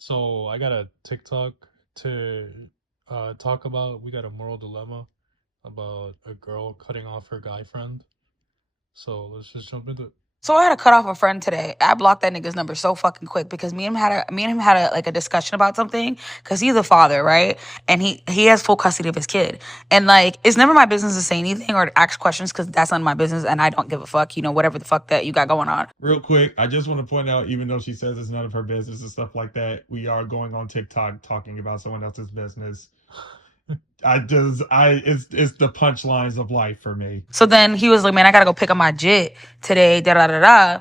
So I got a TikTok to talk about. We got a moral dilemma about a girl cutting off her guy friend. So let's just jump into it. So I had to cut off a friend today. I blocked that nigga's number so fucking quick because me and him had a like a discussion about something because he's a father, right? And he has full custody of his kid. And like it's never my business to say anything or to ask questions because that's none of my business and I don't give a fuck, whatever the fuck that you got going on. Real quick, I just want to point out, even though she says it's none of her business and stuff like that, we are going on TikTok talking about someone else's business. It's the punchlines of life for me. So then he was like, "Man, I gotta go pick up my jit today." Da da da da.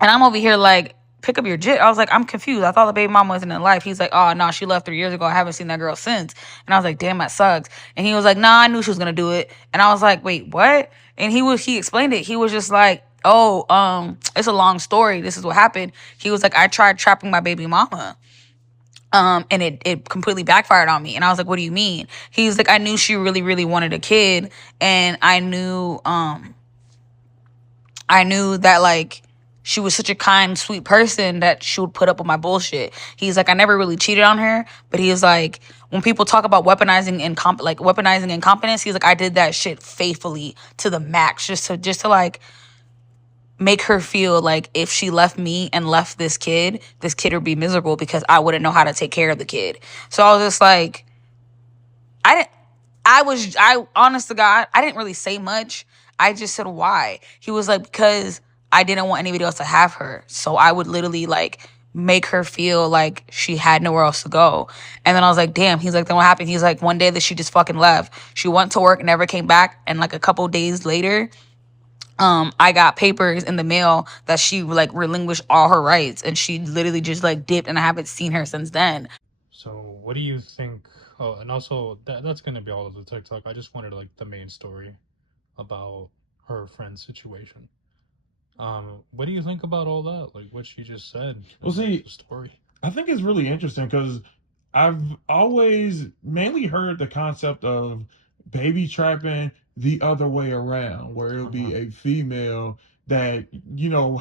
And I'm over here like, pick up your jit. I was like, I'm confused. I thought the baby mama wasn't in life. He's like, oh no, she left 3 years ago. I haven't seen that girl since. And I was like, damn, that sucks. And he was like, nah, I knew she was gonna do it. And I was like, wait, what? And he explained it. He was just like, oh, it's a long story. This is what happened. He was like, I tried trapping my baby mama. And it completely backfired on me. And I was like, what do you mean? He's like, I knew she really, really wanted a kid. And I knew that like she was such a kind, sweet person that she would put up with my bullshit. He's like, I never really cheated on her, but he's like, when people talk about weaponizing incompetence, he's like, I did that shit faithfully to the max, just to like make her feel like if she left me and left this kid would be miserable because I wouldn't know how to take care of the kid. So I was just like, I didn't. I honest to God, I didn't really say much. I just said why. He was like, because I didn't want anybody else to have her. So I would literally like make her feel like she had nowhere else to go. And then I was like, damn. He's like, then what happened? He's like, one day that she just fucking left. She went to work, never came back. And like a couple days later, I got papers in the mail that she like relinquished all her rights. And she literally just like dipped and I haven't seen her since then. So what do you think? Oh, and also that's gonna be all of the TikTok. I just wanted like the main story about her friend's situation. What do you think about all that? Like what she just said Well, and like see, the story. I think it's really interesting because I've always mainly heard the concept of baby trapping the other way around, where it'll Uh-huh. be a female that,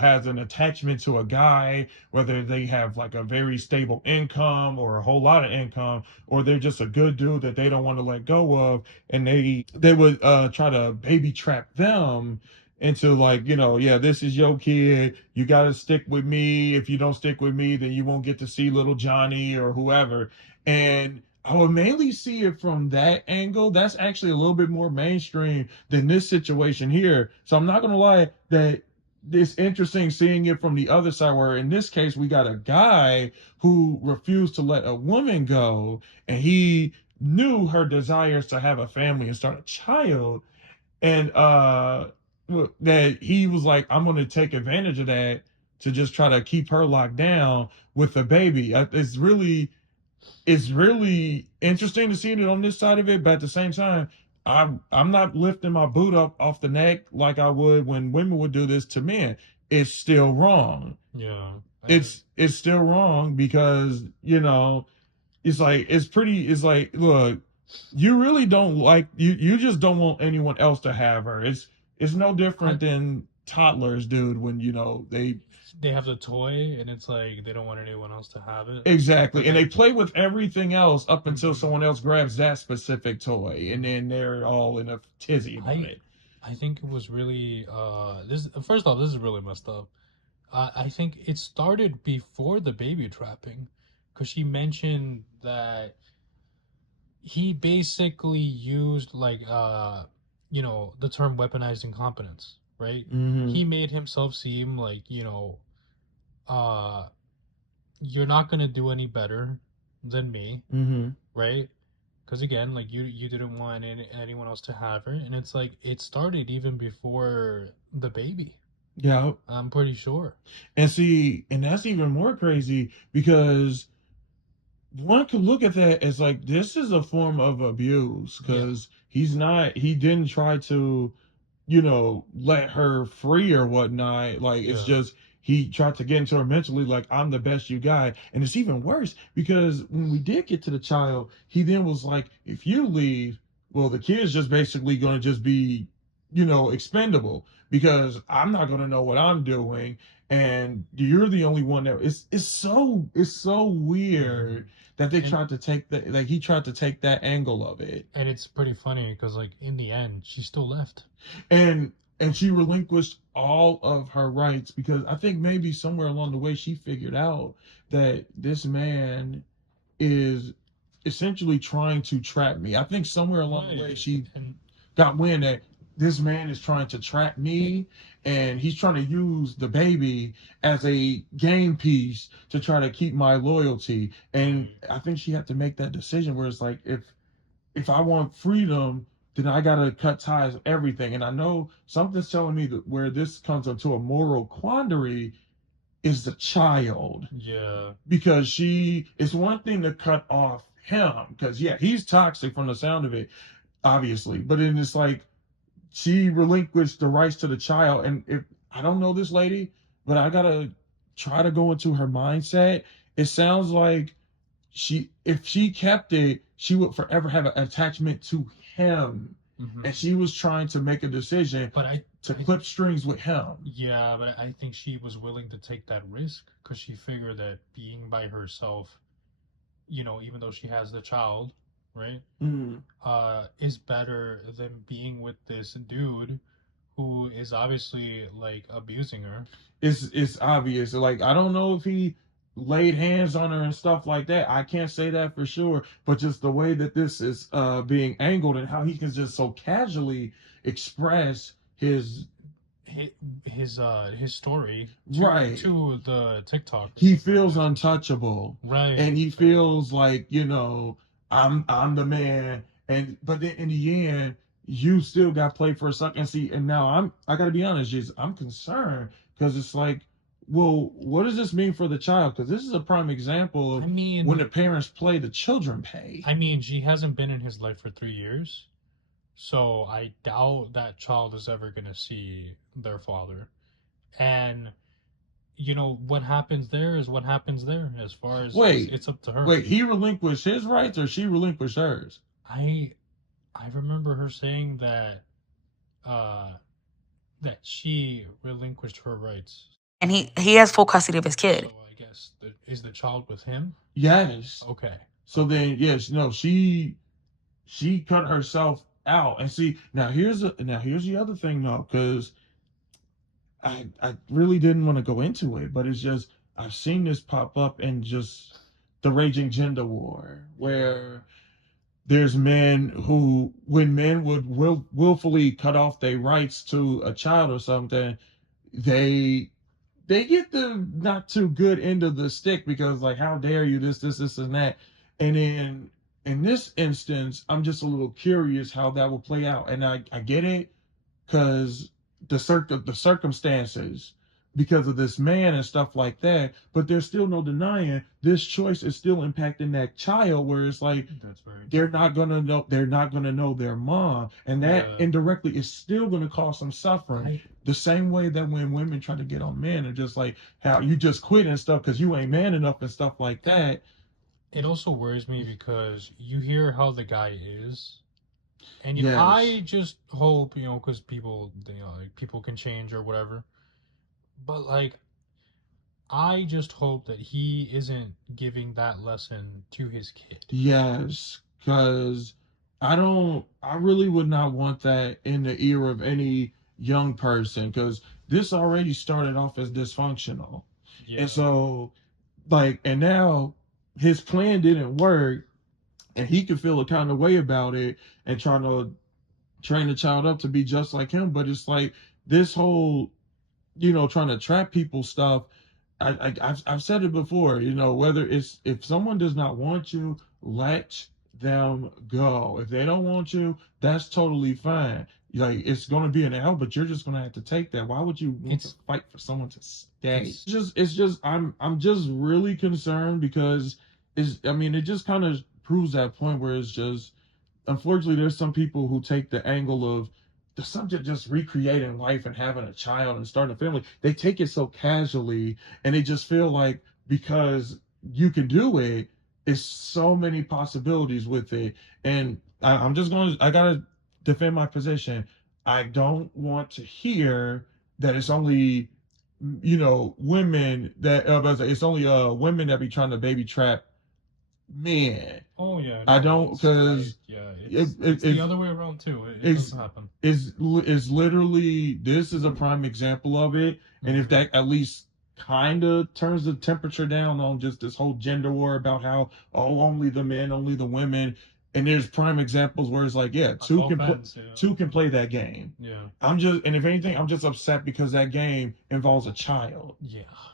has an attachment to a guy, whether they have like a very stable income or a whole lot of income, or they're just a good dude that they don't want to let go of, and they would try to baby trap them into like, yeah, this is your kid, you got to stick with me. If you don't stick with me, then you won't get to see little Johnny or whoever. And I would mainly see it from that angle. That's actually a little bit more mainstream than this situation here. So I'm not going to lie that it's interesting seeing it from the other side, where in this case we got a guy who refused to let a woman go, and he knew her desires to have a family and start a child, and that he was like, I'm going to take advantage of that to just try to keep her locked down with the baby. It's really interesting to see it on this side of it, but at the same time, I'm not lifting my boot up off the neck like I would when women would do this to men. It's still wrong. Yeah. And It's still wrong because, it's like it's like, look, you really don't like, you just don't want anyone else to have her. It's no I different than toddlers, dude, when they have the toy and it's like they don't want anyone else to have it. exactly, But and they then play with everything else up until mhm. someone else grabs that specific toy, and then they're all in a tizzy about I it. I think it was really this first off, this is really messed up. I think it started before the baby trapping because she mentioned that he basically used like the term weaponized incompetence, right? Mm-hmm. He made himself seem like, uh you're not going to do any better than me, Mm-hmm. right? Because again, like you didn't want anyone else to have her, and it's like it started even before the baby. Yeah. I'm pretty sure. And see, and that's even more crazy because one could look at that as like this is a form of abuse, Yeah, because he didn't try to, let her free or whatnot. Like, it's yeah. just he tried to get into her mentally, like, I'm the best you got. And it's even worse because when we did get to the child, he then was like, if you leave, well, the kid's just basically going to just be expendable because I'm not going to know what I'm doing, and you're the only one that it's so weird that they And tried to take that, like he tried to take that angle of it. and it's pretty funny because like in the end, she still left. And she relinquished all of her rights because I think maybe somewhere along the way she figured out that this man is essentially trying to trap me. I think somewhere along the way she And got wind that this man is trying to trap me, and he's trying to use the baby as a game piece to try to keep my loyalty. And I think she had to make that decision where it's like, if I want freedom, then I gotta cut ties with everything. And I know something's telling me that where this comes into a moral quandary is the child, yeah, because it's one thing to cut off him because yeah, he's toxic from the sound of it, obviously, but then it's like she relinquished the rights to the child. And if I don't know this lady, but I gotta try to go into her mindset. It sounds like if she kept it, she would forever have an attachment to him. And she was trying to make a decision but to clip strings with him. yeah, but I think she was willing to take that risk because she figured that being by herself, even though she has the child, right, Mm. is better than being with this dude who is obviously like abusing her. It's obvious. Like I don't know if he laid hands on her and stuff like that. I can't say that for sure, but just the way that this is being angled and how he can just so casually express his story right to the TikTok. He feels untouchable, Right. and he feels like I'm the man. And but then in the end, you still got played for a suck. And see, and now I gotta be honest, I'm concerned because it's like, well, what does this mean for the child? Because this is a prime example of when the parents play, the children pay. I mean, she hasn't been in his life for 3 years, so I doubt that child is ever gonna see their father. And what happens there is what happens there. As far as it's up to her. Wait, he relinquished his rights or she relinquished hers? I remember her saying uh that she relinquished her rights. And he has full custody of his kid. So I guess is the child with him? Yes. Okay. So then yes, no, she cut herself out. And see, here's the other thing though, because I really didn't want to go into it, but it's just I've seen this pop up in just the raging gender war, where there's men who, when men would willfully cut off their rights to a child or something, they get the not too good end of the stick because like, how dare you, this and that. And in this instance, I'm just a little curious how that will play out. And I get it because the circumstances, because of this man and stuff like that, but there's still no denying this choice is still impacting that child, where it's like they're not gonna know their mom, and that indirectly is still gonna cause some suffering. The same way that when women try to get on men and just like how you just quit and stuff because you ain't man enough and stuff like that. It also worries me because you hear how the guy is. And yes. I just hope, because people, like, people can change or whatever. But like, I just hope that he isn't giving that lesson to his kid. Yes, because I really would not want that in the ear of any young person, because this already started off as dysfunctional. Yeah. And so, like, and now his plan didn't work, and he could feel a kind of way about it and trying to train the child up to be just like him. But it's like this whole, trying to trap people stuff. I've said it before, whether it's, if someone does not want you, let them go. If they don't want you, that's totally fine. Like, it's going to be an L, but you're just going to have to take that. Why would you want to fight for someone to stay? It's just I'm just really concerned because it just kind of proves that point where it's just, unfortunately, there's some people who take the angle of the subject just recreating life and having a child and starting a family. They take it so casually, and they just feel like because you can do it, it's so many possibilities with it. And I gotta defend my position. I don't want to hear that it's only women that it's only women that be trying to baby trap men. Oh yeah, I no, don't because yeah, it, it's it, the it's other way around too. It it's doesn't happen. is literally this is a prime example of it. And if Hmm. that at least kind of turns the temperature down on just this whole gender war about how only the men, only the women, and there's prime examples where it's like yeah, Both ends, yeah, two can play that game. yeah, I'm just and if anything, I'm just upset because that game involves a child. yeah.